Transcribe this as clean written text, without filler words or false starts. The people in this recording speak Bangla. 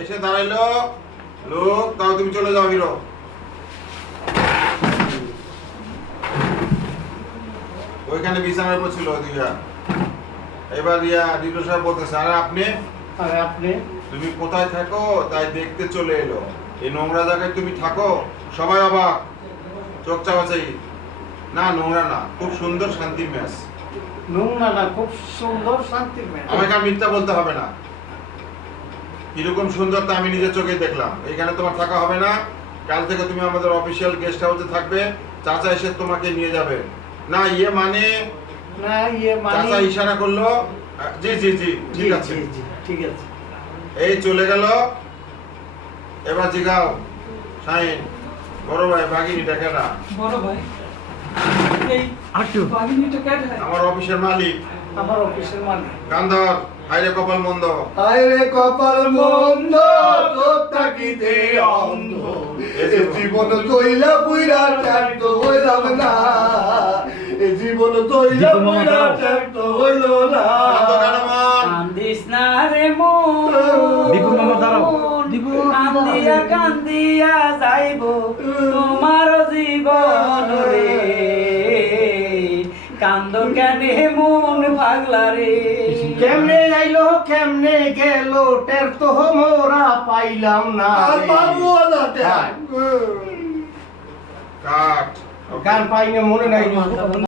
এসে দাঁড়াইলো লোক, তাও তুমি চলে যাও হিরো। ওইখানে বিছানার উপর ছিল দুইয়া। এবার ডিটো সাহেব বলতেছে, আরে আপনি তুমি কোথায় থাকো তাই দেখতে চলে এলো, এই নোংরা জায়গায় তুমি থাকো? সবাই অবাক, চোখ চাওয়াচাই। না নোংরা না, খুব সুন্দর শান্তির ম্যাচ। নোংরা না, খুব সুন্দর শান্তির ম্যাচ। আমাকে আর মিথ্যা বলতে হবে না, কিরকম সুন্দর তা আমি নিজের চোখে দেখলাম। এখানে তোমার থাকা হবে না, কাল থেকে তুমি আমাদের অফিসিয়াল গেস্ট হাউসে থাকবে, চাচা এসে তোমাকে নিয়ে যাবে। না মানে চাচা ইশারা করলো, জি জি জি ঠিক আছে ঠিক আছে। এই চলে গেল। এবার জিগাও শাইন, বড় ভাই বাগিনীটা কেনা? বড় ভাই এই বাগিনীটা কেটে আমার অফিসের মালিক। আমার অফিসের মালিক। গান্ধর, হাইরে কপাল মন্দ। আরে কপাল মন্দ, চোখ থাকিতে অন্ধ, এ জীবন তৈলা পুইরা ত্যাক্ত হইলাম না, এ জীবন তৈলা পুইরা ত্যাক্ত হইল না। কান্দিস না রে মন, দীপু মামা দাঁড়াও। দীপু কান্দিয়া কান্দিয়া যাইব তোমার জীবন রে, কান্দ কেনে মন পাগলা রে। কেমনে আইলো কেমনে গেল টের তো মোরা পাইলাম না। আর পাবো না কাট গান পাইনে মনে নাই।